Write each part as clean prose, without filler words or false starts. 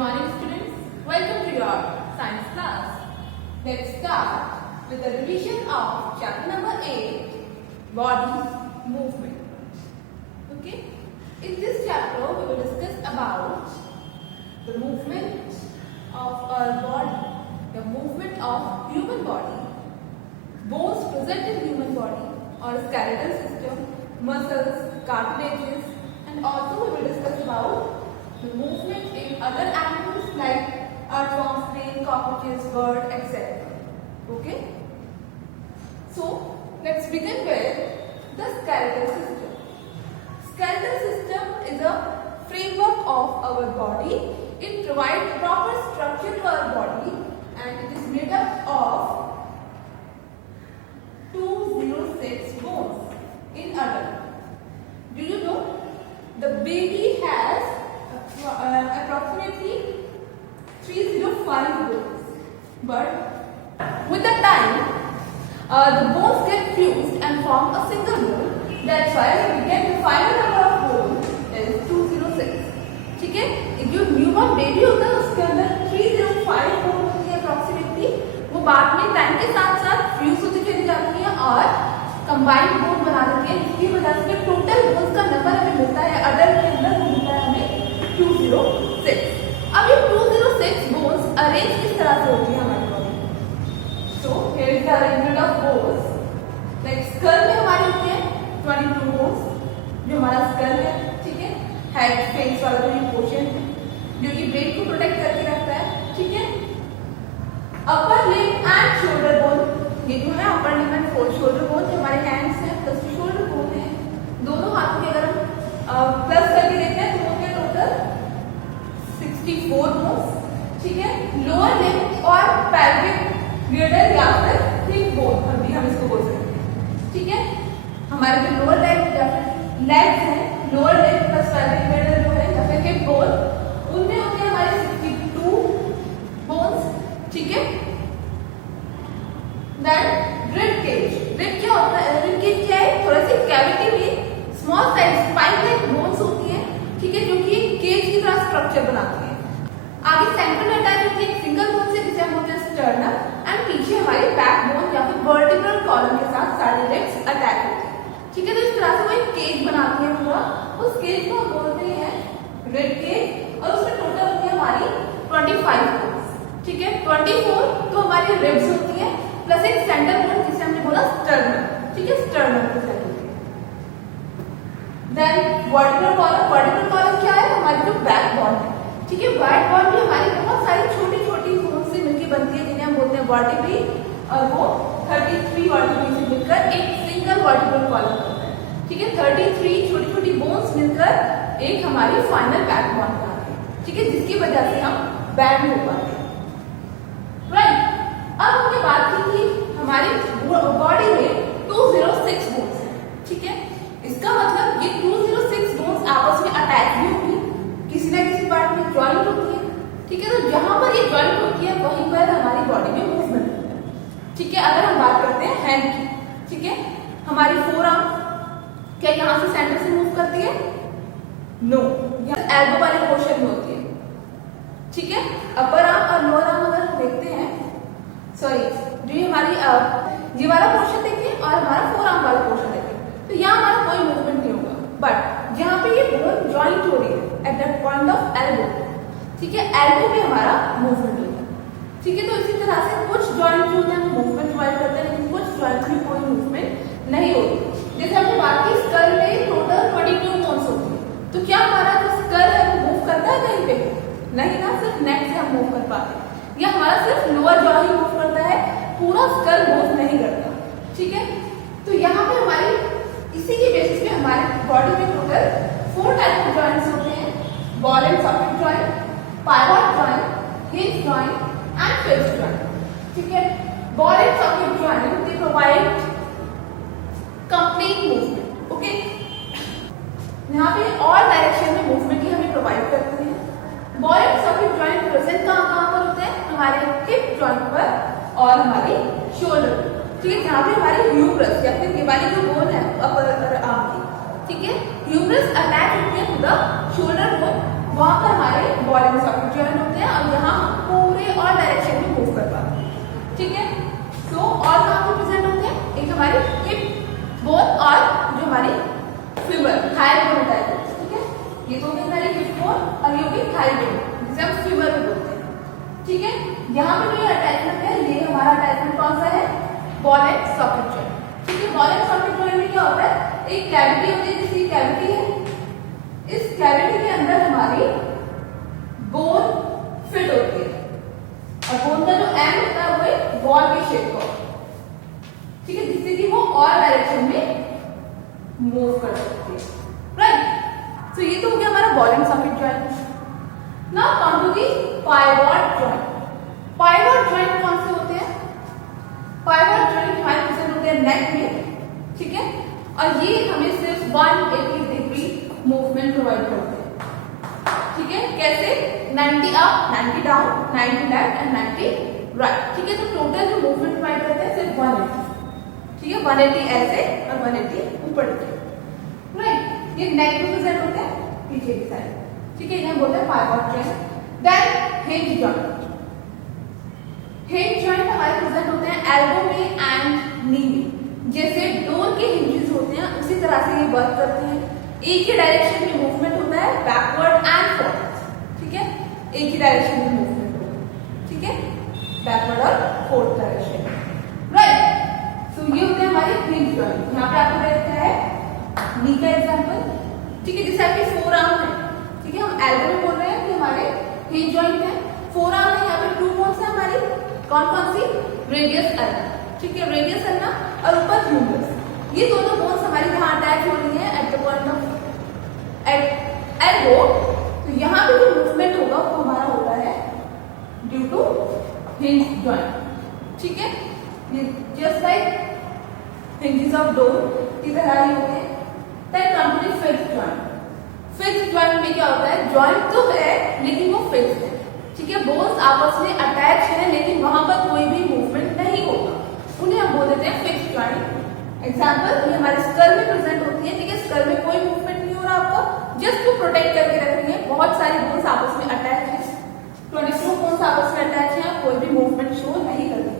morning students, welcome to your science class. Let's start with the revision of chapter number 8, body movement. Okay, in this chapter we will discuss about the movement of our body, the movement of human body, bones present in human body or skeletal system, muscles, cartilages, and also we will discuss about the movement in other animals like earthworms, snail, cockroaches, bird, etc. Okay? So, let's begin with the skeletal system. Skeletal system is a framework of our body. It provides proper structure to our body and it is made up of 206 bones in adult. Do you know the baby has approximately 305 bones, but with the time the bones get fused and form a single bone. That's why we get the final number of bones is 206. ठीक है, एक जो newborn baby होता है उसके अंदर 305 bone होती है अप्रोक्सीमेटली. वो बाद में टाइम के साथ साथ फ्यूज होती चली जाती है और कंबाइंड बोन बना देती है, जिसकी वजह से टोटल बोन्स का नंबर हमें मिलता है अडल्ट के अंदर मिलता है हमें 206. अब ये 206 बोन्स अरेंज किस तरह से होती है हमारी body? So here is the arrangement of bones. Like skull में हमारी होती है 22 बोन्स, जो हमारा स्कल है. ठीक है, हेड फेस वाला जो पोर्शन है जो कि ब्रेन को प्रोटेक्ट करके रखता है. ठीक है, upper limb and shoulder bone, ये जो है upper limb and shoulder bone जो हमारे हैंड्स हैं प्लस शोल्डर बोन है. दोनों हाथों के अगर हम प्लस करके देखते हैं तो होते हैं टोटल 64 बोन्स. ठीक है, लोअर लिम्ब और पेल्विक गिर्डर या फिर हिप बोन हम इसको बोल सकते हैं. ठीक है, हमारे जो लोअर लेग या फिर लेग्स हैं, लोअर लेग प्लस पेल्विक गिर्डर जो है या फिर हिप बोन, उनमें होते हैं हमारे 62 बोन्स. ठीक है, देन रिब केज. रिब क्या होता है? रिब केज क्या है? थोड़ा सी कैविटी में small size spike like bones होती है. ठीक है, जो कि केज की तरह स्ट्रक्चर बनाती है. आगे सेंटर में अटैच होती है एक सिंगल बोन से जिसे हम बोलते हैं स्टर्नम, एंड पीछे हमारी बैक बोन या फिर वर्टिब्रल कॉलम के साथ सारे लेग्स अटैच होते हैं. ठीक है, तो इस तरह से वो एक केज बनाती है पूरा. उस केज को हम बोलते हैं रिब केज और उसमें टोटल होती है हमारी 25 बोन्स. ठीक है, 24 तो हमारी रिब्स होती है प्लस एक सेंटर बोन जिसे हमने बोला स्टर्नम. ठीक है, स्टर्नम के साथ होती है. Then vertebral column. Vertebral column क्या है? हमारी जो बैक बोन है. ठीक है, बैक बोन भी हमारी बहुत सारी छोटी छोटी बोन से मिलकर बनती है जिन्हें हम बोलते हैं वर्टिब्री, और वो 33 वर्टिब्री से मिलकर एक सिंगल वर्टिब्रल कॉलम बनता है. ठीक है, 33 छोटी छोटी बोन्स मिलकर एक हमारी फाइनल बैक बोन बनाती है. ठीक है, जिसकी वजह से हम बैंड हो पाते हैं. राइट, अब हमने बात की थी हमारी बॉडी में 206 बोन्स हैं. ठीक है, इसका मतलब ये 206 बोन्स आपस में अटैच भी होंगी, किसी ना किसी पार्ट में जॉइंट होती है. ठीक है, तो जहां पर ये जॉइंट होती है वहीं पर हमारी बॉडी में मूवमेंट होता है. ठीक है, अगर हम बात करते हैं हैंड की. ठीक है, हमारी फोरआर्म क्या यहाँ से सेंटर से मूव करती है? नो, यहाँ एल्बो वाले पोर्शन में होती है. ठीक है, अपर आर्म और लोअर आर्म अगर हम देखते हैं, सॉरी जो ये हमारी ये वाला पोर्शन देखिए और हमारा फोर आर्म वाला पोर्शन देखिए, तो यहाँ हमारा कोई मूवमेंट नहीं होगा. बट जहाँ पे ये बोन जॉइंट हो रही है at that point of elbow, ठीक है, एल्बो में हमारा मूवमेंट होगा. ठीक है, तो इसी तरह से कुछ जॉइंट जो होते हैं मूवमेंट प्रोवाइड करते हैं, लेकिन कुछ जॉइंट में कोई मूवमेंट नहीं होती. जैसे हमने बात की स्कल में टोटल 22 बोन्स होती है, तो क्या हमारा जो स्कल है वो मूव करता है कहीं पे? नहीं ना, सिर्फ नेक से हम मूव कर पाते हैं, या हमारा सिर्फ लोअर जॉ ही मूव करता है, पूरा स्कल मूव नहीं करता. ठीक है, तो यहाँ पे हमारी इसी के बेसिस पे हमारे बॉडी में टोटल 4 टाइप ऑफ जॉइंट्स होते हैं: ball and socket joint, pivot joint, hinge joint and fixed joint. ठीक है, ball and socket joint they provide complete movement. Okay, यहाँ पे और डायरेक्शन में मूवमेंट ही हमें प्रोवाइड करते हैं. Ball and socket joint present कहाँ पर होते हैं? हमारे हिप जॉइंट पर और हमारी शोल्डर. ठीक है, जहाँ पे हमारी ह्यूमरस या फिर ये वाली जो बोन है अपर आर्म की. ठीक है, ह्यूमरस अटैच होती है टू द शोल्डर बोन, वहां पर हमारे बॉल एंड सॉकेट जॉइंट होते हैं. ठीक है। यहाँ पे जो अटैचमेंट है, ये हमारा अटैचमेंट कौन सा है? Ball and socket joint. ठीक है, बॉल एंड सॉकेट जॉइंट में क्या होता है? एक कैविटी होती है, जिसकी कैविटी है, इस कैविटी के अंदर हमारी बोन फिट होती है और बोन का जो एंड होता है वो एक बॉल के शेप का, ठीक है, जिससे कि वो और डायरेक्शन में मूव कर सकती है। राइट, तो ये तो हो गया हमारा ball and socket joint. Now come to the pivot joint. Pivot joint कौन से होते हैं? पाइवॉट जॉइंट हमारे प्रेजेंट होते हैं नेक में, ठीक है, और ये हमें सिर्फ 180 डिग्री मूवमेंट प्रोवाइड करते हैं। ठीक है, कैसे? 90 up, 90 down, 90 left and 90 right. ठीक है, तो टोटल जो मूवमेंट प्रोवाइड करते हैं सिर्फ 180। ठीक है, 180 ऐसे और 180 ऊपर की। राइट, ये नेक में प्रेजेंट होते हैं पीछे की साइड। ठीक है, इन्हें बोलते हैं pivot joint. Then hinge joint. Hinge joint हमारे प्रेजेंट होते हैं एल्बो में एंड नी में। जैसे डोर के हिंजेस होते हैं उसी तरह से ये वर्क करते हैं। एक ही डायरेक्शन में मूवमेंट होता है, बैकवर्ड एंड फॉरवर्ड। ठीक है, एक ही डायरेक्शन में मूवमेंट होता है, ठीक है, बैकवर्ड और फोर्थ डायरेक्शन में। राइट, तो ये होते हैं हमारे हिंज जॉइंट। यहाँ पे आपको देखता है नी का एग्जांपल। ठीक है, जैसे आपके फोर आर्म है, ठीक है, हम एल्बो में बोल रहे हैं कि हमारे हिंज जॉइंट है। फोर आर्म है, यहाँ पे टू बोन्स है हमारी, कौन कौन सी? रेडियस अल्ना, ठीक है, रेडियस अल्ना और ऊपर ह्यूमरस। ये दोनों बोन्स हमारी जहां अटैच हो रही है at the point of elbow. तो यहाँ पे जो मूवमेंट होगा वो हमारा होता है ड्यू टू हिंज जॉइंट। ठीक है, ये just like hinges of door की तरह ही होते हैं। Then come to the fifth joint. Fifth joint में क्या होता है? जॉइंट तो है लेकिन वो फिक्स्ड है। ठीक है, बोन्स आपस में अटैच है लेकिन वहां पर कोई भी मूवमेंट नहीं होगा, उन्हें हम बोल देते हैं फिक्स्ड जॉइंट। एग्जांपल, ये हमारे स्कल में प्रेजेंट होती है। ठीक है, स्कल में कोई मूवमेंट नहीं हो रहा आपका, जस्ट वो प्रोटेक्ट करके रख रही है। बहुत सारे बोन्स आपस में अटैच है, 22 बोन्स आपस में अटैच है, कोई भी मूवमेंट शो नहीं करती।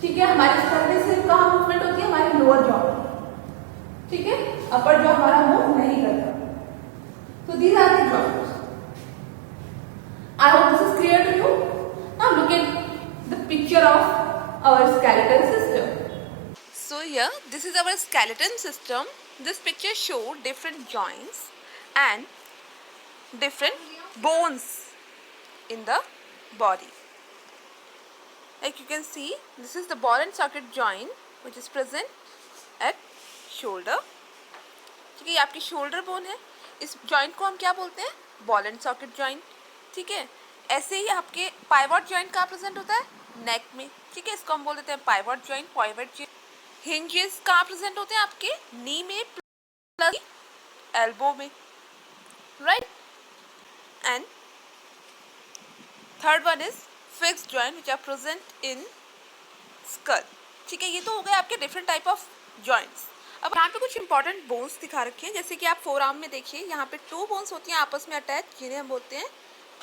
ठीक है, हमारे स्कल में सिर्फ कहाँ मूवमेंट होती है? हमारी लोअर जॉ। ठीक है, अपर जॉ हमारा मूव नहीं करता। So these are the joints. I hope this is clear to you. Now look at the picture of our skeletal system. So here, this is our skeleton system. This picture show different joints and different bones in the body. Like you can see, this is the ball and socket joint which is present at shoulder. ठीक है, ये आपकी shoulder bone है। इस joint को हम क्या बोलते हैं? Ball and socket joint. ठीक है, ऐसे ही आपके पाइवॉट जॉइंट कहाँ प्रेजेंट होता है? नेक में। ठीक है, इसको हम बोल देते हैं pivot joint, pivot joint. Hinges कहाँ प्रेजेंट होते हैं? आपके नी में प्लस एल्बो में। Right, and third one is fixed joint which are present in skull. ठीक है, ये तो हो गए आपके डिफरेंट टाइप ऑफ जॉइंट्स। अब यहाँ पे कुछ इंपॉर्टेंट बोन्स दिखा रखे हैं, जैसे कि आप फोर आर्म में देखिए, यहाँ पे टू बोन्स होती हैं आपस में अटैच, जिन्हें हम बोलते हैं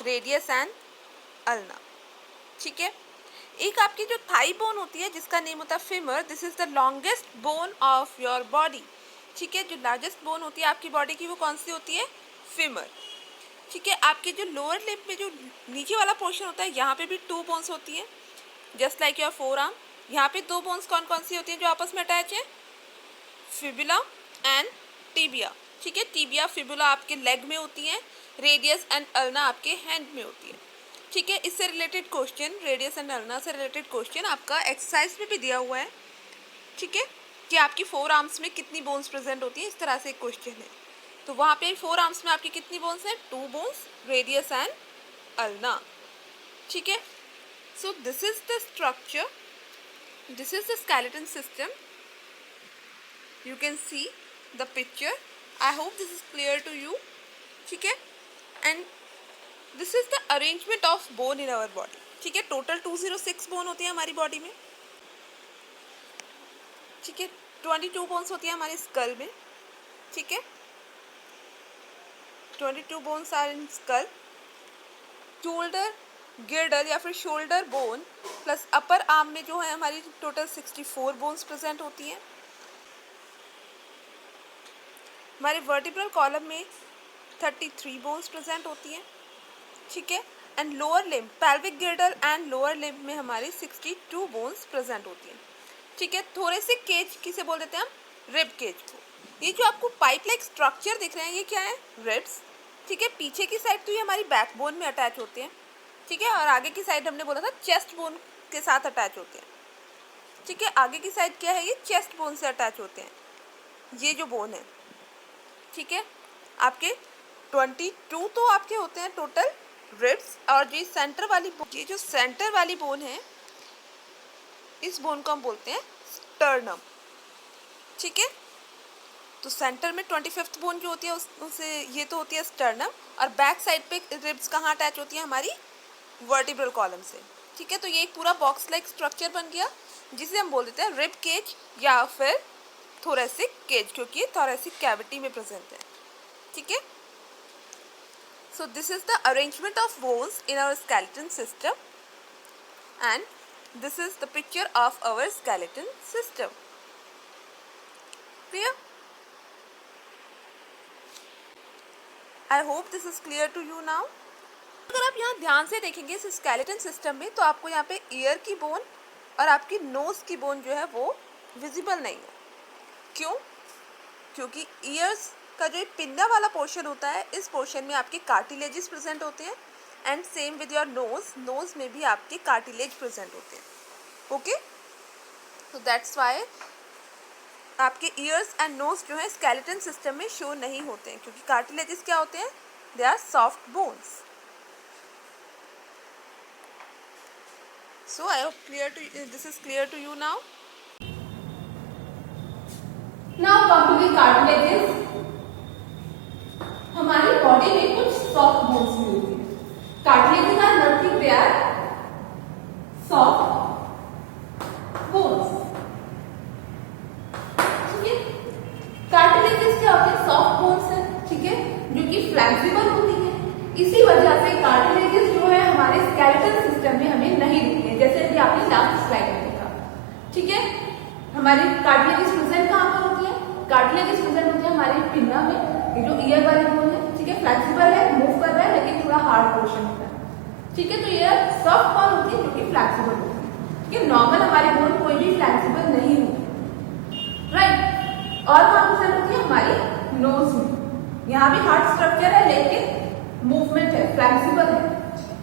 रेडियस एंड अल्ना। ठीक है, एक आपकी जो थाई बोन होती है जिसका नेम होता है femur, this is the longest bone of your body. ठीक है, जो लार्जेस्ट बोन होती है आपकी बॉडी की वो कौन सी होती है? फीमर। ठीक है, आपके जो लोअर लिप में जो नीचे वाला पोर्शन होता है, यहाँ पे भी टू बोन्स होती है, just like your four arm. यहाँ पे दो बोन्स कौन कौन सी होती हैं जो आपस में अटैच है? Fibula and tibia. ठीक है, टिबिया फिबुला आपके लेग में होती है, रेडियस एंड अल्ना आपके हैंड में होती है। ठीक है, इससे related question, radius and ulna से रिलेटेड क्वेश्चन आपका एक्सरसाइज में भी दिया हुआ है। ठीक है, कि आपकी फोर आर्म्स में कितनी बोन्स प्रेजेंट होती है, इस तरह से एक क्वेश्चन है। तो वहाँ पे फोर आर्म्स में आपकी कितनी बोन्स हैं? Two bones, radius and ulna. ठीक है, so this is the structure, this is the skeleton system. You can see the picture. I hope this is clear to you. ठीक है, and this is the arrangement of bone in our body. ठीक है, total 206 bone होती है हमारी body में। ठीक है, 22 बोन्स होती है हमारे स्कल में। ठीक है, 22 bones are in skull. Shoulder girdle या फिर shoulder bone plus upper arm में जो है हमारी टोटल 64 बोन्स प्रेजेंट होती हैं। हमारे वर्टिब्रल कॉलम में 33 बोन्स प्रेजेंट होती हैं। ठीक है, and lower limb, pelvic गिर्डल and lower limb में हमारी 62 बोन्स प्रेजेंट होती हैं। ठीक है, थोरेसिक केज किसे बोल देते हैं हम? रिब केज को। ये जो आपको पाइप लाइक स्ट्रक्चर दिख रहे हैं ये क्या है? रिब्स। ठीक है, पीछे की साइड तो ये हमारी बैकबोन में अटैच होते हैं। ठीक है, और आगे की साइड हमने बोला था चेस्ट बोन के साथ अटैच होते हैं। ठीक है, आगे की साइड क्या है? ये चेस्ट बोन से अटैच होते हैं, ये जो बोन है। ठीक है, आपके 22 तो आपके होते हैं टोटल रिब्स, और जो सेंटर वाली ये जो सेंटर वाली बोन है, इस बोन को हम बोलते हैं स्टर्नम। ठीक है, तो सेंटर में 25th बोन जो होती है उससे ये तो होती है स्टर्नम, और बैक साइड पे रिब्स कहाँ अटैच होती है? हमारी वर्टिब्रल कॉलम से। ठीक है, तो ये एक पूरा बॉक्स लाइक स्ट्रक्चर बन गया जिसे हम बोल देते हैं रिब केज या फिर थोरेसिक केज, क्योंकि ये थोरेसिक कैविटी में प्रेजेंट है। ठीक है, so this is the arrangement of bones in our skeleton system and this is the picture of our skeleton system. Clear? I hope this is clear to you now. अगर आप यहाँ ध्यान से देखेंगे इस स्केलेटन सिस्टम में, तो आपको यहाँ पे ईयर की बोन और आपकी नोज की बोन जो है वो विजिबल नहीं है। क्यों? क्योंकि ईयर्स का जो पिन्ना वाला पोर्शन होता है, इस पोर्शन में आपके कार्टिलेजेस प्रेजेंट होते हैं, and same with your nose में भी आपके कार्टिलेज प्रेजेंट होते हैं। ओके, तो दैट्स वाई आपके ईयर्स एंड नोज जो है स्केलेटन सिस्टम में शो नहीं होते हैं, क्योंकि कार्टिलेजेस क्या होते हैं? They are soft bones. So I hope this is clear to you now. Now come to the cartilages. हमारी बॉडी में कुछ सॉफ्ट बोन्स भी होती है। Cartilages are nothing, they are soft bones. ठीक है, कार्टिलेजेस क्या होते हैं? सॉफ्ट बोन्स है। ठीक है, जो कि फ्लेक्सिबल होती है। इसी वजह से कार्टिलेजेस जो है हमारे स्केलेटल सिस्टम में हमें नहीं दिखते हैं, जैसे कि आपने लास्ट स्लाइड में देखा। ठीक है, हमारी कार्टिलेजेस प्रेजेंट कहाँ पर होती है? कार्टिलेजेस प्रेजेंट होती है हमारे पिन्ना में, ये जो ईयर वाली बोन है। ठीक है, फ्लेक्सिबल है, मूव कर रहा है, लेकिन थोड़ा हार्ड पोर्शन होता है। ठीक है, तो ये सॉफ्ट बोन होती है जो कि फ्लेक्सिबल होती है। ये नॉर्मल हमारी बोन कोई भी फ्लेक्सिबल नहीं होती, राइट। और कहाँ प्रेजेंट होती है? हमारी नोज में। यहाँ भी हार्ड स्ट्रक्चर है, लेकिन मूवमेंट है, फ्लेक्सिबल है।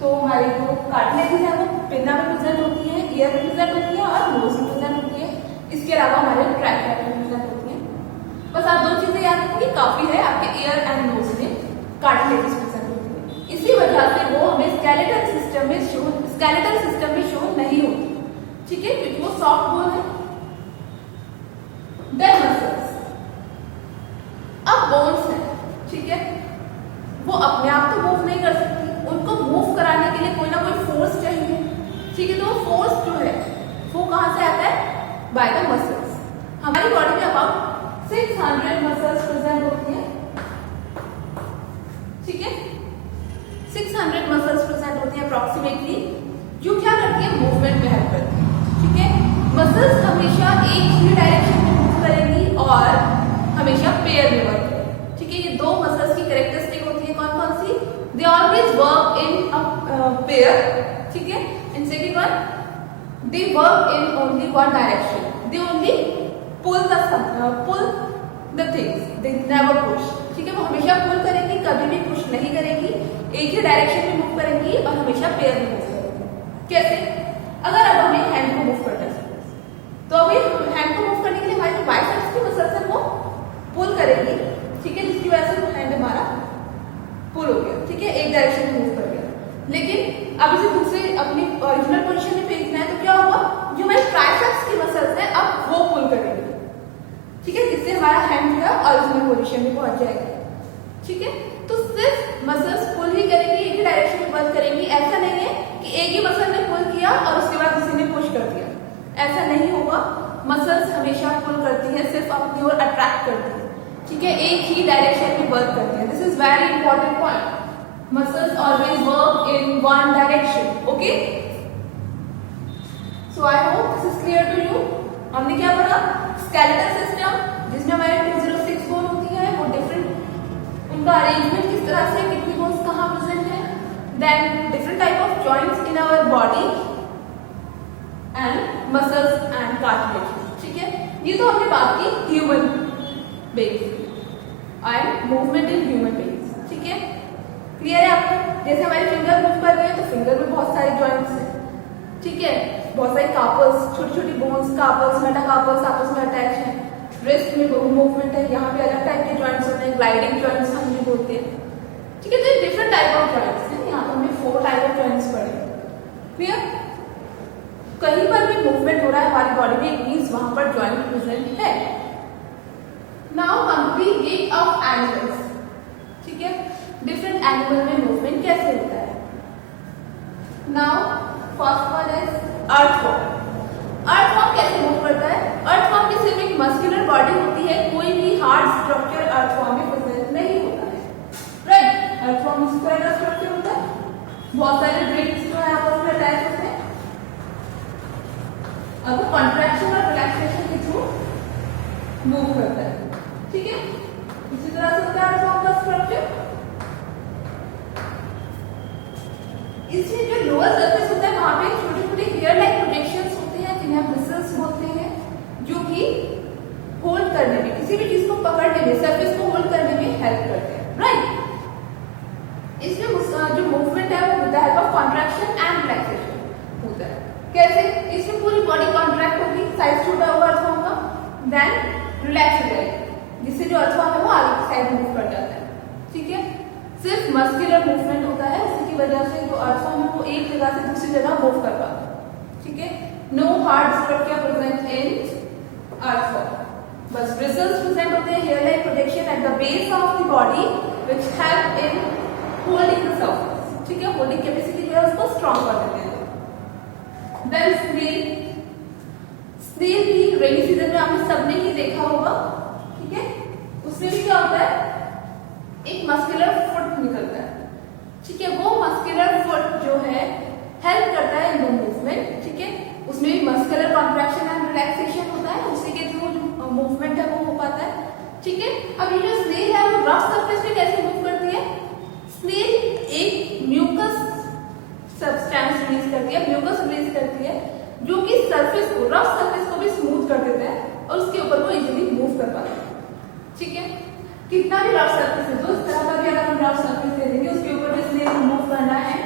तो हमारी जो कार्टिलेजेस है वो पिन्ना में प्रेजेंट होती है, ईयर में प्रेजेंट होती है और नोज में प्रेजेंट होती है। इसके अलावा हमारे ट्रैक्टर में प्रेजेंट होती है। बस आप 2 चीजें याद रखिए, काफी है। आपके ईयर एंड नोज में कार्टिलेजेस प्रेजेंट होती है, इसी वजह से वो हमें स्केलेटल सिस्टम में शो नहीं होती। ठीक है, क्योंकि वो सॉफ्ट बोन है। Then muscles. अब बोन्स है, ठीक है, वो अपने आप तो मूव नहीं कर सकती, उनको मूव कराने के लिए कोई ना कोई फोर्स चाहिए। ठीक है, तो वो फोर्स जो है वो कहां से आता है? By the muscles. हमारी बॉडी में अबाउट 600 मसल्स प्रेजेंट होती है। ठीक है, 600 मसल्स प्रेजेंट होती है अप्रोक्सीमेटली, जो क्या करती है? मूवमेंट में हेल्प करती है। ठीक है, मसल्स हमेशा एक ही डायरेक्शन में मूव करेंगी और हमेशा पेयर में वर्क करेंगी। ठीक है, ये 2 मसल्स की कैरेक्टरिस्टिक होती है। कौन कौन सी? They always work in a pair. ठीक है, and second one, they work in only one direction. They only pull the things, they never push. ठीक है, वो हमेशा पुल करेंगी, कभी भी पुश नहीं करेंगी, एक ही डायरेक्शन में मूव करेंगी और हमेशा पेयर में मूव करेंगी। कैसे? अगर अब हमें हैंड को मूव करना है, तो अभी हैंड को मूव करने के लिए हमारी जो बाइसेप्स की मसल्स है वो पुल करेंगी। ठीक है, जिसकी वजह से हैंड हमारा पुल हो गया। ठीक है, एक डायरेक्शन में मूव कर गया। लेकिन अब इसे दूसरे अपनी ओरिजिनल पोजीशन में भेजना है, तो क्या होगा? जो हमारे ट्राइसेप्स की मसल्स है अब वो पुल करेंगे। ठीक है, जिससे हमारा हैंड जो है ओरिजिनल पोजीशन में पहुंच जाएगा। ठीक है, तो सिर्फ मसल्स पुल ही करेंगी, एक ही डायरेक्शन में वर्क करेंगी। ऐसा नहीं है कि एक ही मसल ने पुल किया और उसके बाद किसी ने पुश कर दिया, ऐसा नहीं होगा। मसल्स हमेशा पुल करती है, सिर्फ अपनी ओर अट्रैक्ट करती है। ठीक है, एक ही डायरेक्शन में वर्क करती है। This is very important point. Muscles always work in one direction. Okay, so I hope this is clear to you. हमने क्या पढ़ा? स्केलेटल सिस्टम, जिसमें हमारे 206 बोन होती है, वो डिफरेंट, उनका अरेंजमेंट किस तरह से, कितनी बोन्स कहाँ प्रेजेंट है, Then different type of joints in our body and muscles and cartilage. ठीक है, ये तो हमने बात की human beings and movement in human beings. ठीक है, क्लियर है आपको? जैसे हमारे फिंगर मूव कर रहे हैं तो फिंगर में बहुत सारे जॉइंट्स हैं. ठीक है, बहुत सारे कार्पल्स, छोटी छोटी बोन्स, कार्पल्स, मेटाकार्पल्स आपस में अटैच हैं. रिस्ट में मूवमेंट है, यहाँ पे अलग टाइप के जॉइंट्स होते हैं, ग्लाइडिंग जॉइंट्स हम भी बोलते हैं. ठीक है, तो डिफरेंट टाइप ऑफ जॉइंट्स हैं. यहाँ पे हमने 4 टाइप ऑफ जॉइंट्स पढ़े. क्लियर? कहीं पर भी मूवमेंट हो रहा है हमारी बॉडी में, इट मींस वहां पर जॉइंट प्रेजेंट है. Now complete of animals. ठीक है, डिफरेंट एनिमल में मूवमेंट कैसे होता है. Now first one is earthworm. Earthworm कैसे मूव करता है? अर्थवॉर्म की सिर्फ एक मस्कुलर बॉडी होती है, कोई भी हार्ड स्ट्रक्चर अर्थवॉर्म में प्रेजेंट नहीं होता है. राइट, अर्थवॉर्म इस तरह का स्ट्रक्चर होता है, बहुत सारे ब्रेक्स जो है आपस में अटैच होते हैं. अब कॉन्ट्रैक्शन और रिलैक्सेशन के थ्रू मूव करता है. ठीक है, इसी तरह से होता है अर्थवॉर्म का स्ट्रक्चर. इसमें जो लोअर सरफेस होता है वहां पे छोटे छोटे हेयर लाइक प्रोजेक्शंस होते हैं जिन्हें हम ब्रिसल्स बोलते हैं, जो कि होल्ड करने में, किसी भी चीज को पकड़ने में, सरफेस को होल्ड करने में हेल्प करते हैं. राइट, इसमें जो मूवमेंट है वो with the help of contraction and relaxation होता है. कैसे? इसमें पूरी बॉडी कॉन्ट्रैक्ट होगी, साइज छोटा होगा अर्थवॉर्म का, देन रिलैक्स हो जाएगी, जिससे जो अर्थवॉर्म है वो आगे की साइड मूव कर जाता है. ठीक है, सिर्फ मस्कुलर मूवमेंट होता है, उसी की वजह से जो अर्थवॉर्म है वो एक जगह से दूसरी जगह मूव कर पाता है. ठीक है, no hard structure present in earthworm, बस ब्रिसल्स प्रेजेंट होते हैं, hair like protection at the base of the body which help in holding the surface. ठीक है, होल्डिंग कैपेसिटी जो है उसको स्ट्रांग कर देते हैं. Then snail. स्नेल भी रेनी सीजन में आपने सबने ही देखा होगा. ठीक है, उसमें भी क्या होता है, एक मस्कुलर फुट निकलता है. ठीक है, वो मस्कुलर फुट जो है हेल्प करता है इन मूवमेंट. ठीक है, उसमें भी मस्कुलर कॉन्ट्रैक्शन एंड रिलैक्सेशन होता है, उसी के थ्रू जो मूवमेंट है वो हो पाता है. ठीक है, अब ये जो स्नेल है वो रफ सरफेस पे कैसे मूव करती है? स्नेल एक म्यूकस सब्सटेंस रिलीज करती है, म्यूकस रिलीज करती है, जो कि सरफेस को, रफ सरफेस को भी स्मूथ कर देता है और उसके ऊपर वो इजीली मूव कर पाता है. ठीक है, कितना भी रफ सरफेस है, तो इस तरह का भी अगर हम रफ सरफेस दे देंगे, उसके ऊपर भी स्नेल को मूव करना है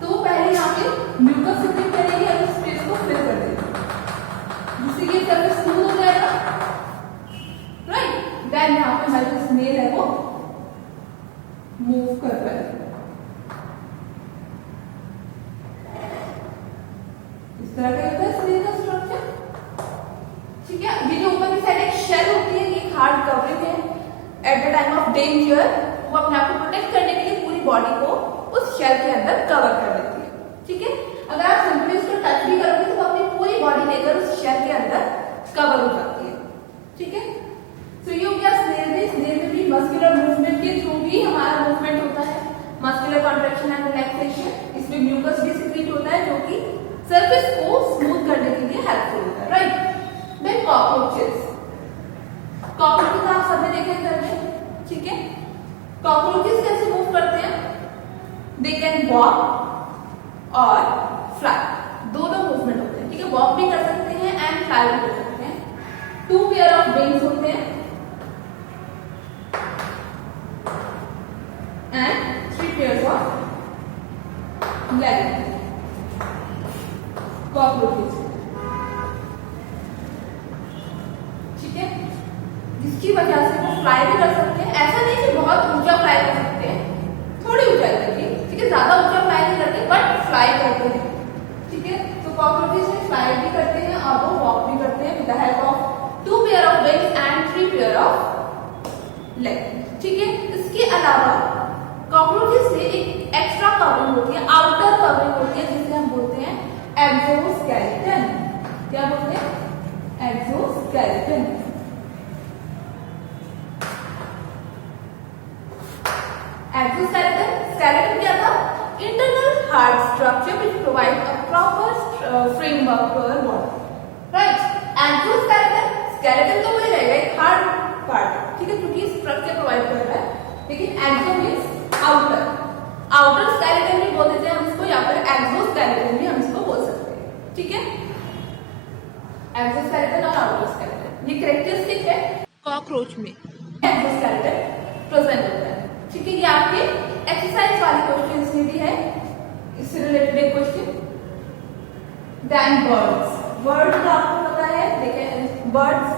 तो वो पहले यहाँ पे म्यूकस सिक्रेट करेगी और स्पेस को फिल कर देगी, जिससे कि सरफेस स्मूथ हो जाएगा. राइट, देन यहाँ पे हमारी जो स्नेल है वो मूव कर पाएगी. इस तरह का होता है स्नेल का स्ट्रक्चर. ठीक है, ये जो ऊपर की साइड एक शेल होती है, ये हार्ड कवरिंग है. At the time of danger वो अपने आप को प्रोटेक्ट करने के लिए पूरी बॉडी को उस शेल के अंदर कवर कर देती है. ठीक है, अगर आप सिंपली उसको टच भी करोगे तो वो अपनी पूरी बॉडी लेकर उस शेल के अंदर कवर हो जाती है. ठीक है, तो ये हो गया स्नेल में. स्नेल में भी मस्कुलर मूवमेंट के थ्रू भी हमारा मूवमेंट होता है, मस्कुलर कॉन्ट्रैक्शन एंड रिलैक्सेशन. इसमें म्यूकस भी सिक्रेट होता है जो कि सरफेस को स्मूथ करने के लिए हेल्पफुल होता है. Right, then cockroaches. कॉकरोचेस आप सबने देखे घर में. ठीक है, कॉकरोचेस कैसे मूव करते हैं? दे कैन वॉक और फ्लाई, दोनों मूवमेंट होते हैं. ठीक है, वॉक भी कर सकते हैं एंड फ्लाई भी कर सकते हैं. 2 पेयर ऑफ विंग्स होते हैं and 3 pairs of leg. Cockroaches. ठीक है, जिसकी वजह से वो फ्लाई भी कर सकते हैं. ऐसा नहीं कि बहुत ऊंचा फ्लाई कर सकते हैं, थोड़ी ऊंचाई तक ही. ठीक है, ज्यादा ऊंचा फ्लाई नहीं करते बट फ्लाई करते हैं. ठीक है, तो कॉकरोचेस में फ्लाई भी करते हैं और वो वॉक भी करते हैं with the help of 2 pair of wings and 3 pair of leg. ठीक है, इसके अलावा कॉकरोचेस से एक एक्स्ट्रा कवरिंग होती है, आउटर कवरिंग होती है, जिसे हम बोलते हैं एक्सोस्केलेटन. क्या बोलते हैं? एक्सोस्केलेटन. एक्सोस्केलेटन, स्केलेटन क्या था? Internal hard structure which provide a proper framework for our body. Right? Exoskeleton, skeleton तो वही रहेगा, एक हार्ड पार्ट. ठीक है, क्योंकि स्ट्रक्चर प्रोवाइड कर रहा है, लेकिन एक्सो मींस आउटर. आउटर स्केलेटन भी बोल देते हैं हम इसको, या फिर एक्सोस्केलेटन भी हम इसको बोल सकते हैं, ठीक है। एक्सोस्केलेटन और आउटर स्केलेटन ये कैरेक्टरिस्टिक है कॉकरोच में। एक्सोस्केलेटन प्रेजेंट होता है, ठीक है। ये आपके एक्सरसाइज वाले क्वेश्चंस में भी है, इससे रिलेटेड एक क्वेश्चन। देन बर्ड्स, बर्ड्स का आपको पता है, देखिए बर्ड्स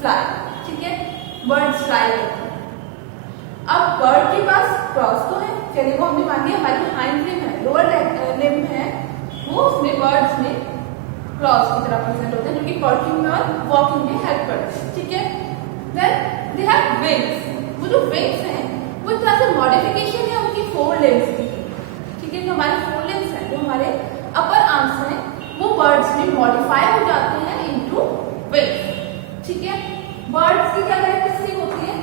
फ्लाई, ठीक है, बर्ड्स फ्लाई करते हैं। अब बर्ड के पास क्रॉस तो है, चलिए वो हमने मान लिया हमारी हाइंड लिम्ब है, लोअर लिम्ब है, वो उसमें बर्ड्स में क्रॉस की तरह प्रेजेंट होते हैं, जो कि पर्किंग में और वॉकिंग में हेल्प करते हैं, ठीक है। देन दे हैव विंग्स, वो जो विंग्स हैं वो एक तरह से मॉडिफिकेशन है उनकी फोर लिम्स की, ठीक है। जो हमारे फोर लिम्स हैं, जो हमारे अपर आर्म्स हैं, वो बर्ड्स में मॉडिफाई हो जाते हैं इनटू विंग्स, ठीक है। बर्ड्स की क्या कैरेक्टरिस्टिक होती है,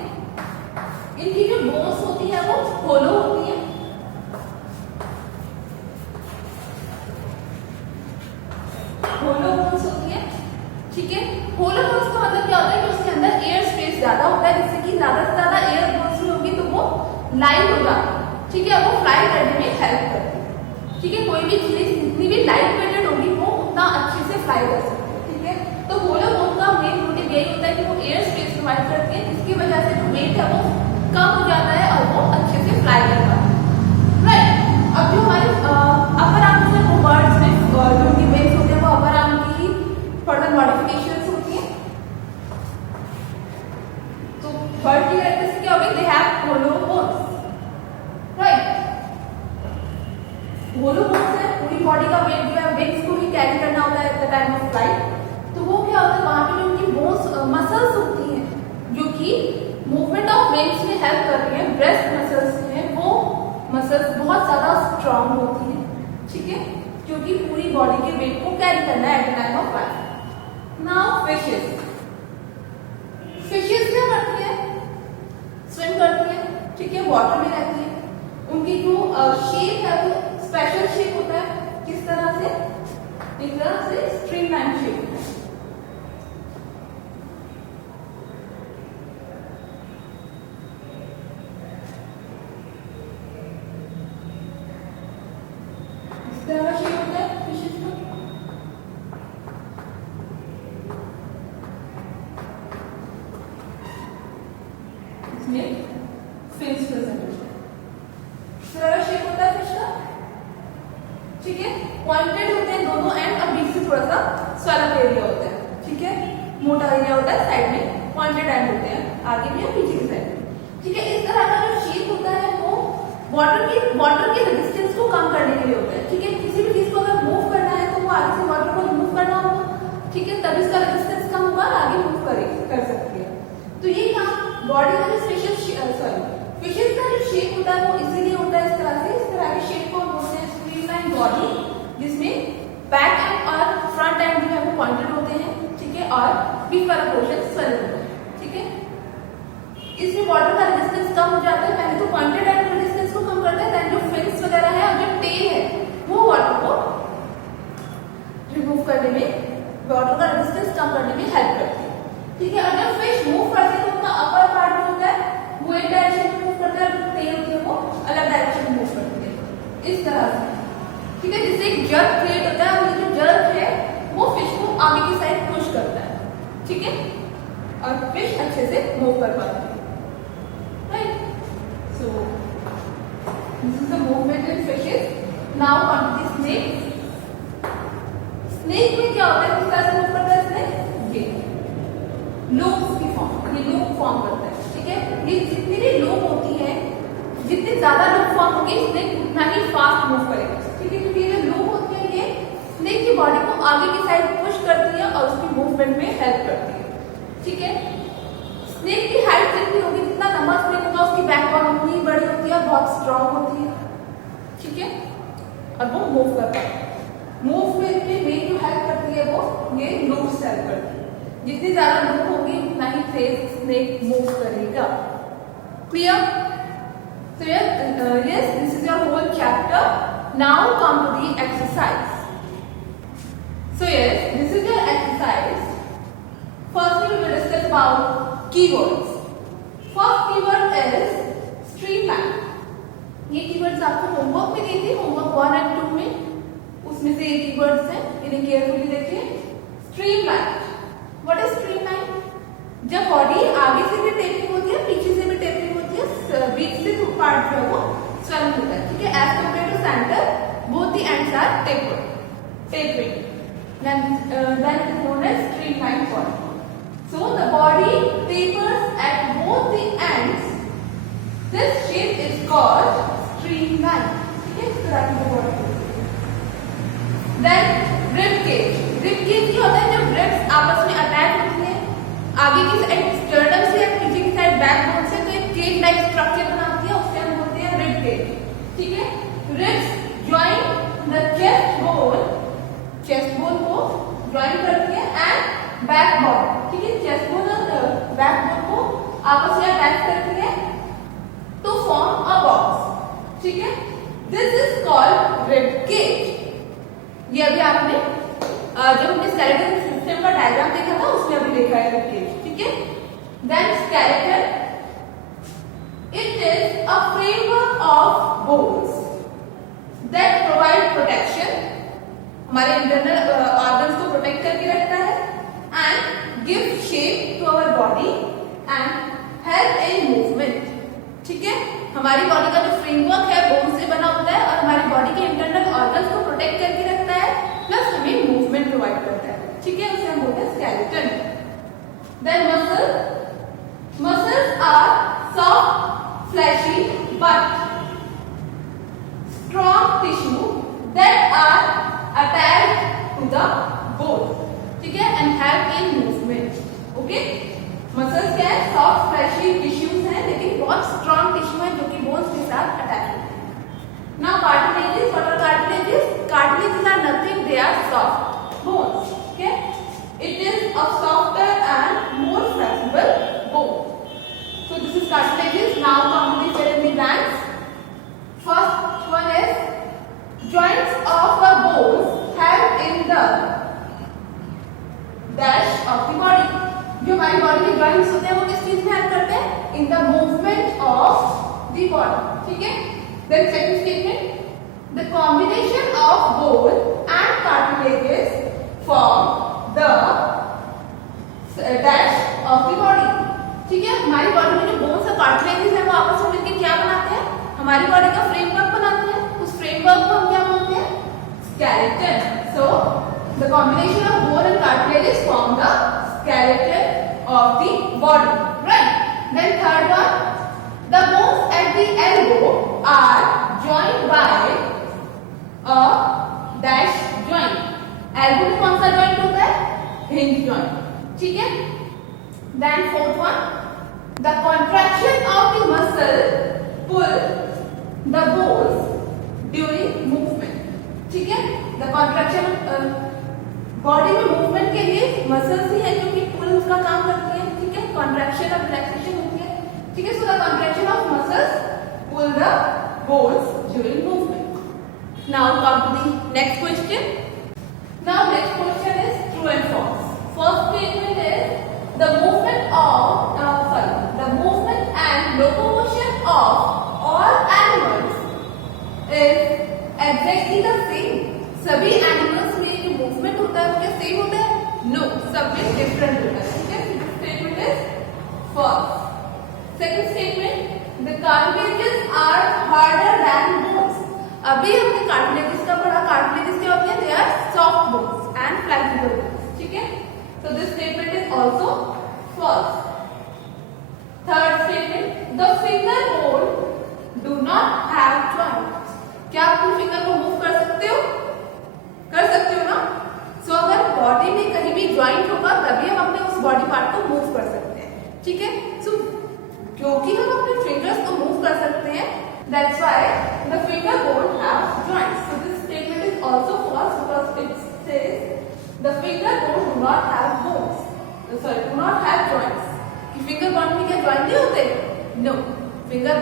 इनकी जो बोन्स होती है वो होलो होती है, होलो बोन्स होती है, ठीक है। होलो बोन्स का मतलब क्या होता है कि उसके अंदर एयर स्पेस ज्यादा होता है, जिससे कि ज्यादा से ज्यादा एयर बोन्स में होगी तो वो लाइट हो जाती है, ठीक है, वो फ्लाई करने में हेल्प करती है, ठीक है। कोई भी चीज जितनी भी लाइट वेटेड होगी वो उतना अच्छे से फ्लाई कर सकती है, ठीक है। तो होलो बोन का मेन मोटिव यही होता है कि वो एयर स्पेस प्रोवाइड करती है, जिसकी वजह से जो वेट है वो कम हो जाता है और वो अच्छे से फ्लाई कर पाता है, राइट। अब जो हमारे अपर आर्म है वो बर्ड्स में जो उनकी विंग्स होते हैं वो अपर आर्म की फर्दर मॉडिफिकेशंस होती हैं। तो बर्ड की कैरेक्टरिस्टिक क्या होगी, they have hollow bones, right. Hollow bones है, पूरी बॉडी का वेट जो है विंग्स को ही कैरी करना होता है at the time of flight. तो वो क्या होता है, वहां पे जो उनकी बोन्स मसल्स होती हैं जो कि मूवमेंट ऑफ विंग्स में हेल्प कर रही है, ब्रेस्ट मसल्स हैं, वो मसल्स बहुत ज्यादा स्ट्रांग होती हैं, ठीक है, क्योंकि पूरी बॉडी के वेट को कैरी करना है at the time of flight. Now fishes, fishes क्या करती है, स्विम करती है, ठीक है, वाटर में रहती है। उनकी जो शेप है वो स्पेशल शेप होता है, किस तरह से, एक तरह से स्ट्रीमलाइन शेप है, शेप होता है फिशेस का। इसमें फिन्स प्रेजेंट होते हैं, इस तरह शेप होता है फिश का, ठीक है। पॉइंटेड होते हैं दोनों एंड और बीच से थोड़ा सा स्वेलअप एरिया होता है, ठीक है, मोटा एरिया होता है, साइड में पॉइंटेड एंड होते हैं, आगे भी और पीछे की साइड, ठीक है। इस तरह का जो शेप होता है वो वाटर के रेजिस्टेंस को कम करने के लिए होता है, ठीक है। किसी भी चीज को अगर मूव करना है तो वो आगे से वाटर को रिमूव करना होगा, ठीक है, तभी इसका रेजिस्टेंस कम होगा और आगे मूव कर सकती है। तो ये काम बॉडी का जो फिशेस का जो शेप होता है वो इसीलिए होता है इस तरह से, इस तरह के शेप को हम बोलते हैं स्ट्रीमलाइन बॉडी, जिसमें बैक एंड और फ्रंट एंड जो है वो पॉइंटेड होते हैं, ठीक है, और बीच वाला पोर्शन स्वेल होता है, ठीक है। इसमें वाटर का रेजिस्टेंस कम हो जाता है, पहले तो पॉइंटेड एंड रेजिस्टेंस को कम करता है, देन जो फिन्स वगैरह है और जो टेल है वो वाटर को रिमूव करने में, वाटर का रेजिस्टेंस कम करने में हेल्प करती है, ठीक है। अगर फिश मूव करती है तो उसका अपर पार्ट जो होता है वो एक डायरेक्शन में मूव करता है और टेल होती है वो अलग डायरेक्शन में मूव करती है, इस तरह से, ठीक है, जिससे एक जर्क क्रिएट होता है और ये जो जर्क है वो फिश को आगे की साइड पुश करता है, ठीक है, और फिश अच्छे से मूव कर पाती है, right. So this is the movement in fishes. Now come to the snake. Snake में क्या होता है, किस तरह से मूव करता है स्नेक, ये लूप्स की फॉर्म, ये लूप फॉर्म करता है, ठीक है। ये जितनी भी लूप होती है, जितनी ज्यादा लूप फॉर्म होगी स्नेक उतना ही फास्ट मूव करेगा, ठीक है, क्योंकि ये लूप होती है ये स्नेक की बॉडी को आगे की साइड पुश करती है और उसकी मूवमेंट में हेल्प करती है, ठीक है। स्नेक की हाइट जितनी होगी, जितना लंबा स्नेक होगा उसकी बैकबोन उतनी बड़ी होती है, बहुत स्ट्रांग होती है, ठीक है, और वो मूव करता है। मूवमेंट में मेन जो हेल्प करती है वो ये लूप्स हेल्प करती है, जितनी ज्यादा लूप होगी उतना ही तेज स्नेक मूव करेगा। Clear? So yes, this is your whole chapter. Now come to the exercise. So yes, this is your exercise. First we will discuss about keywords. First keyword is streamline. ये keywords आपको homework में दी थी, homework 1 और 2 में, उसमें से ये keywords हैं, इन्हें केयरफुली देखिए। Streamline, what is streamline? जब बॉडी आगे से भी टेपिंग होती है, पीछे से भी टेपिंग होती है, बीच से जो पार्ट जो है वो स्वैलिंग होता है, ठीक है। As compare to center, both the ends are tapering. Then it is known as streamline body. So the body tapers at both the ends. This shape is called streamline. ठीक है, इस तरह की body. Then rib cage. Rib cage क्या होता है? जब ribs आपस में अटैच होती हैं, आगे की साइड स्टर्नम से या पीछे की साइड बैकबोन से, तो एक केज लाइक स्ट्रक्चर बनाती है, उससे हम बोलते हैं rib cage. ठीक है, ribs join the chest bone को join करती है and backbone, ठीक है, chest bone और backbone को आपस में अटैच करती है to form a box, ठीक है। This is called rib cage. ये अभी आपने जब हमने skeleton system का डायग्राम देखा था उसमें अभी देखा है rib cage, ठीक है। Then skeleton, it is a framework of bones that provide protection, हमारे इंटरनल ऑर्गन्स को प्रोटेक्ट करके रखता है, and give shape to our body and help in movement, ठीक है। हमारी बॉडी का जो फ्रेमवर्क है बोन से बना होता है और हमारी बॉडी के इंटरनल ऑर्गन्स को प्रोटेक्ट करके रखता है, प्लस हमें मूवमेंट प्रोवाइड करता है, ठीक है, उसे हम बोलते हैं skeleton. Then muscles are soft fleshy but strong tissue that are attached to the bone, ठीक है, and help in movement, okay। Muscles क्या है? सॉफ्ट फ्लैशी टिश्यूज हैं, लेकिन बहुत स्ट्रॉन्ग टिश्यू है जो कि बोन्स के साथ अटैच होते हैं। Now cartilages, what are cartilages? Cartilages are nothing, they are soft bones, okay। It is a softer and more flexible bone. So this is cartilages. Now come to the fill in the blanks. First one is joints of the bones help in the dash of the body. जो हमारी body के joints होते हैं वो किस चीज में help करते हैं? In the movement of the body, ठीक है। Then second statement, the combination of bone and cartilages form the dash of the body, ठीक है। हमारी बॉडी में जो बोन्स और कार्टिलेजेस है वो आपस में मिलकर क्या बनाते हैं? हमारी बॉडी का फ्रेमवर्क बनाते हैं। उस फ्रेमवर्क को हम क्या बोलते हैं? Skeleton. So the combination of bone and cartilages form the skeleton of the body, right? Then third one, the bones at the elbow are joined by a dash joint. Elbow में कौन सा joint होता है? Hinge joint, ठीक है। Then fourth one, the contraction of the muscle pull the bones during movement, ठीक है। The contraction body में मूवमेंट के लिए मसल्स ही है जो कि पुल्स का काम करती है, ठीक है। कॉन्ट्रैक्शन और रिलैक्सेशन होती है, ठीक है। So the contraction of muscles pull the bones during movement. Now come to the next question. Now next question is true and false. First statement is the movement and locomotion of all animals is exactly the same. सभी animals में जो movement होता है वो क्या same होता है? No, सब में डिफरेंट होता है, ठीक है। Statement is false. Second statement, the cartilages are harder than bones. अभी हमने कार्टिलेजेस का पढ़ा, कार्टिलेजेस क्या होते हैं? They are soft bones and flexible bones, ठीक है। So this statement is also false. Third statement, the finger bone do not have joints. क्या आप अपने फिंगर को मूव कर सकते हो? कर सकते हो ना। सो अगर बॉडी में कहीं भी ज्वाइंट होगा तभी हम अपने उस बॉडी पार्ट को मूव कर सकते हैं, ठीक है। सो क्योंकि हम अपने फिंगर्स को मूव कर सकते हैं, that's why the finger bone have joints. So this statement is also false because it says the finger bone do not have bones, sorry do not have joints. कि फिंगर बोन में क्या joint नहीं होते? No, finger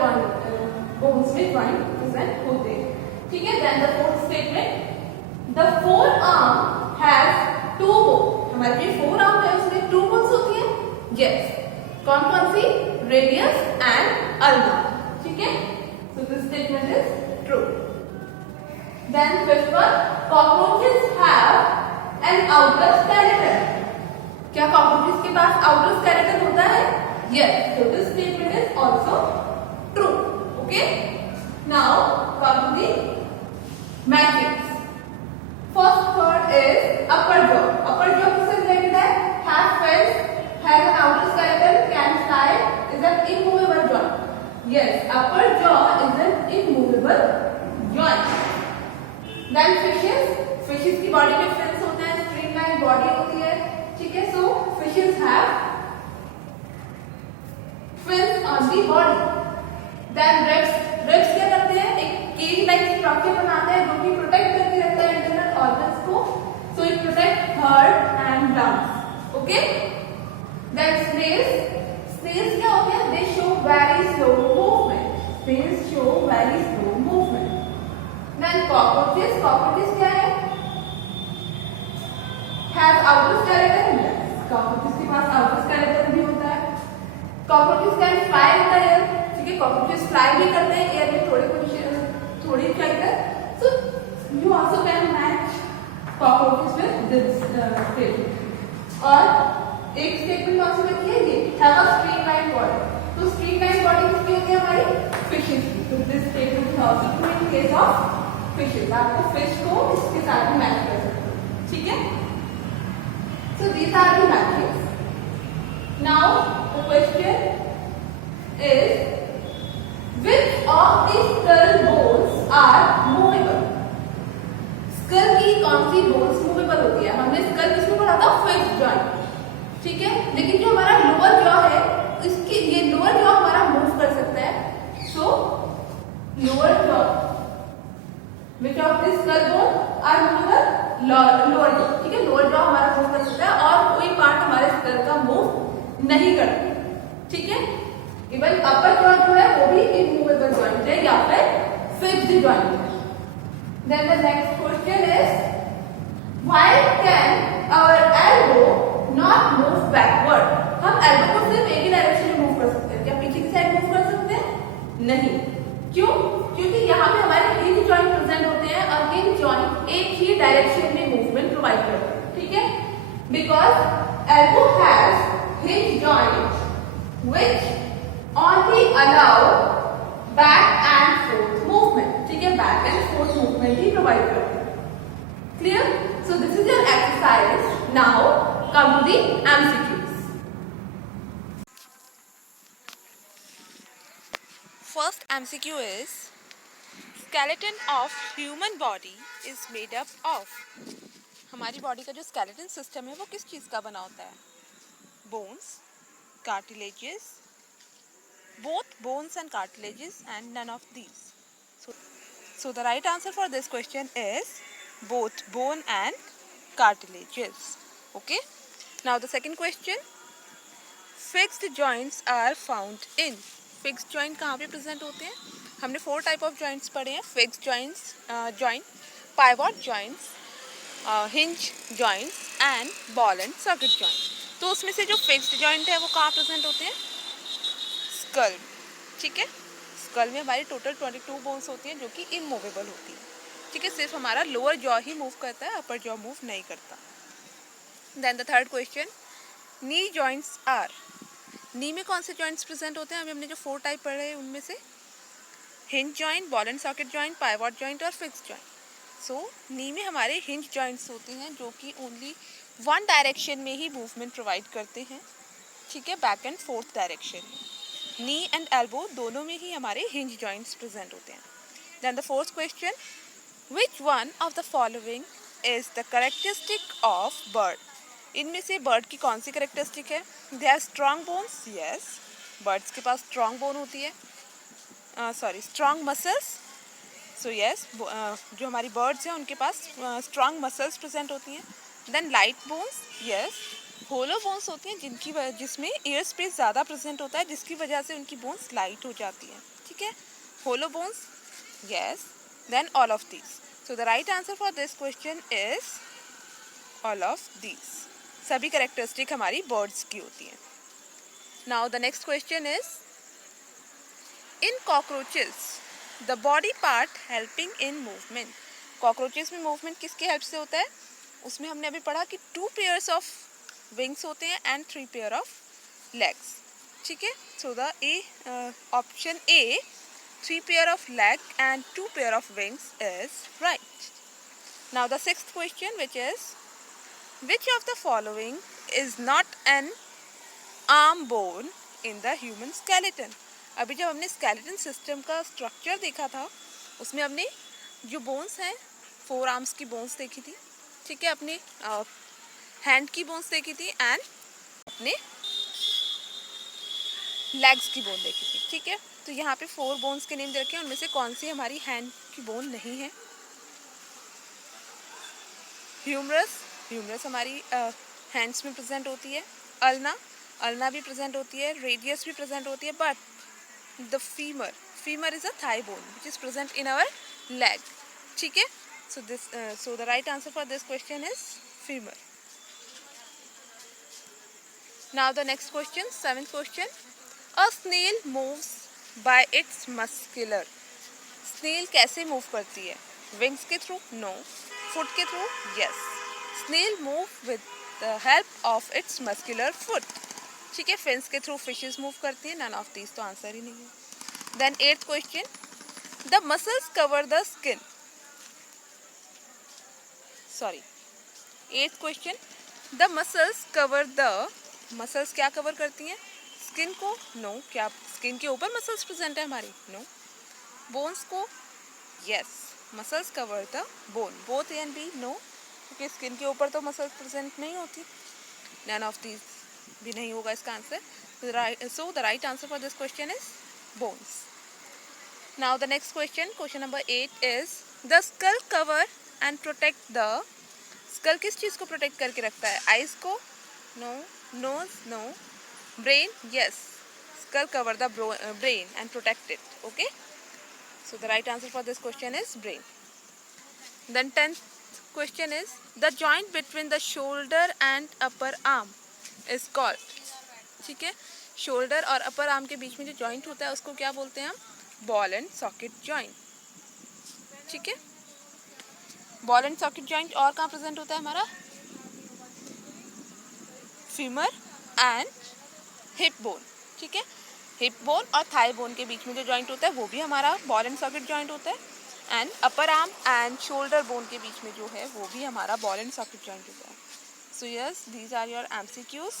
bones में joint present होते हैं, ठीक है। Then the fourth statement, The forearm has two bones. हमारे जो forearm है उसमें two bones होती है, yes। कौन कौन सी? Radius and ulna, ठीक है। So this statement is True. Then fifth one, cockroaches have an outer skeleton. क्या cockroaches के पास outer skeleton होता है? Yes. So this statement is also true. Okay. Now come to the matrix. First third is upper jaw. Upper jaw किससे related है? Have fins, has an outer skeleton, can fly, is an immovable joint. Yes, upper jaw is an immovable joint. Then fishes की body में fins होते हैं, streamlined body होती है, ठीक है? So fishes have fins on the body. Then ribs क्या करते हैं? एक cage like structure बनाते हैं जो कि protect करके रखता है internal organs को. So it protects heart and lungs. Okay? Then snails क्या होते हैं? They show very slow movement. Snails show very slow movement. Then cockroaches क्या है? Have outer skeleton. Yes. Cockroaches के पास outer skeleton भी होता है. Cockroaches can fly in the air. ठीक है? Cockroaches fly भी करते हैं air में थोड़ी fly कर. So you also can match cockroaches with this statement. और एक स्टेटमेंट कौन सी बची है? ये have a streamlined body. तो streamlined body किसकी होती है हमारी? Fishes की. तो this statement is also true in case of fishes. आपको fish को इसके साथ भी मैच कर सकते हो. ठीक है? So these are the matches. Now the question is, which of these skull bones are movable? Skull की कौन सी बोन्स मूवेबल होती है? हमने स्कल किसमें पढ़ा था? Fixed joint. ठीक है? लेकिन जो हमारा लोअर जॉ है, इसकी ये लोअर जॉ हमारा मूव कर सकता है. So lower jaw, which of this skull bone are movable? Lower jaw. ठीक है? लोअर जॉ हमारा मूव कर सकता है और कोई पार्ट हमारे स्कल का मूव नहीं करता. ठीक है? इवन अपर जॉ जो है वो भी इमूवेबल जॉइंट है या फिर फिक्स्ड जॉइंट है. Then the next question is, why can our elbow not move backward? हम elbow को सिर्फ एक ही डायरेक्शन में मूव कर सकते हैं. क्या पीछे की साइड मूव कर सकते हैं? नहीं. क्यों? क्योंकि यहाँ पे हमारे हिंज जॉइंट प्रेजेंट होते हैं और हिंज जॉइंट एक ही डायरेक्शन में मूवमेंट प्रोवाइड करते हैं. ठीक है? Because elbow has hinge joint which only allow back and forth movement. ठीक है? बैक एंड फोर्थ मूवमेंट ही प्रोवाइड करते हैं. Clear? So this is your exercise. Now come to the MCQs. First MCQ is, skeleton of human body is made up of. हमारी body का जो skeleton system है वो किस चीज़ का बना होता है? Bones, cartilages, both bones and cartilages and none of these. So the right answer for this question is both bone and cartilages. Okay. Now the second question. Fixed joints are found in. Fixed joint कहाँ पे present होते हैं? हमने 4 type of joints पढ़े हैं. Fixed joints, joint, pivot joints, hinge joints and ball and socket joint. तो उसमें से जो fixed joint है वो कहाँ present होते हैं? Skull. ठीक है? स्कल में हमारी टोटल 22 बोन्स होती हैं जो कि इमूवेबल होती हैं. ठीक है? सिर्फ हमारा लोअर जॉ ही मूव करता है, अपर जॉ मूव नहीं करता. Then the third question, knee joints are. Knee में कौन से जॉइंट्स प्रेजेंट होते हैं? अभी हमने जो 4 टाइप पढ़े हैं उनमें से hinge joint, ball and socket joint, pivot joint और फिक्स्ड जॉइंट. सो नी में हमारे हिंज जॉइंट्स होते हैं जो कि ओनली वन डायरेक्शन में ही मूवमेंट प्रोवाइड करते हैं. ठीक है? बैक एंड फोर्थ डायरेक्शन में. नी एंड एल्बो दोनों में ही हमारे हिंज जॉइंट्स प्रेजेंट होते हैं. Then the fourth question, which one of the following is the characteristic of bird. इनमें से बर्ड की कौन सी करेक्टरिस्टिक है? They are strong bones. Yes, birds के पास स्ट्रॉन्ग बोन होती है. Strong muscles. सो यस, जो हमारी बर्ड्स हैं उनके पास स्ट्रॉन्ग मसल्स प्रेजेंट होती हैं. Then light bones. Yes, hollow bones होती हैं जिसमें एयर स्पेस ज़्यादा प्रेजेंट होता है जिसकी वजह से उनकी बोन्स लाइट हो जाती हैं. ठीक है? Hollow bones. Yes. Then all of these. So the right answer for this question is all of these. सभी करेक्टरिस्टिक हमारी बर्ड्स की होती हैं. Now the next question is, in cockroaches the body part helping in movement. Cockroaches में movement किसके help से होता है? उसमें हमने अभी पढ़ा कि 2 पेयर्स ऑफ विंग्स होते हैं एंड 3 पेयर ऑफ लेग्स। ठीक है, so the option A 3 pair of leg and 2 pair of wings is right. Now the sixth question which is which of the following is not an arm bone in the human skeleton? अभी जब हमने skeleton system का structure देखा था उसमें हमने जो bones हैं 4 arms की bones देखी थी, ठीक है, अपने hand की bones देखी थी and अपने legs की bone देखी थी। ठीक है, तो यहाँ पे 4 bones के नेम दे रखे हैं, उनमें से कौन सी हमारी hand की bone नहीं है? ह्यूमरस हमारी हैंड्स में प्रेजेंट होती है, अल्ना भी प्रेजेंट होती है, रेडियस भी प्रेजेंट होती है, but the femur is a thigh bone which is present in our leg. ठीक है, so the right answer for this question is femur. Now the next question, seventh question, a snail moves by its muscular. Snail कैसे move करती है? Wings के थ्रू? No. Foot के थ्रू? Yes. Snail move with the help of its muscular foot. ठीक है, fins के थ्रू फिशेस मूव करती है। नन ऑफ दीज तो आंसर ही नहीं है। Then eighth question, the muscles cover the skin. Sorry, eighth question, the muscles cover the, muscles क्या कवर करती हैं? स्किन को? नो। क्या स्किन के ऊपर मसल्स प्रेजेंट है हमारी? नो। बोन्स को? Yes, muscles cover the bone. Both A and B no, क्योंकि स्किन के ऊपर तो मसल्स प्रेजेंट नहीं होती। नन ऑफ दीज भी नहीं होगा इसका आंसर। So the right answer for this question is bones. Now the next question, question number 8 is the skull cover and protect the. Skull किस चीज़ को प्रोटेक्ट करके रखता है? आइज को? No. Nose? No. Brain? Yes, skull cover the brain and protect it. Okay, so the right answer for this question is brain. Then 10th question is the joint between the shoulder and upper arm is called। ठीक है, shoulder और upper arm के बीच में जो joint होता है उसको क्या बोलते हैं हम? Ball and socket joint. ठीक है, बॉल एंड सॉकेट जॉइंट और कहाँ प्रेजेंट होता है हमारा? Femur and hip bone. ठीक है, हिप बोन और थाई बोन के बीच में जो जॉइंट होता है वो भी हमारा बॉल एंड सॉकेट जॉइंट होता है, and upper arm and shoulder bone के बीच में जो है वो भी हमारा बॉल एंड सॉकेट जॉइंट होता है। So yes, these are your MCQs.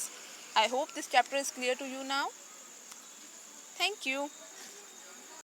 I hope this chapter is clear to you now. Thank you.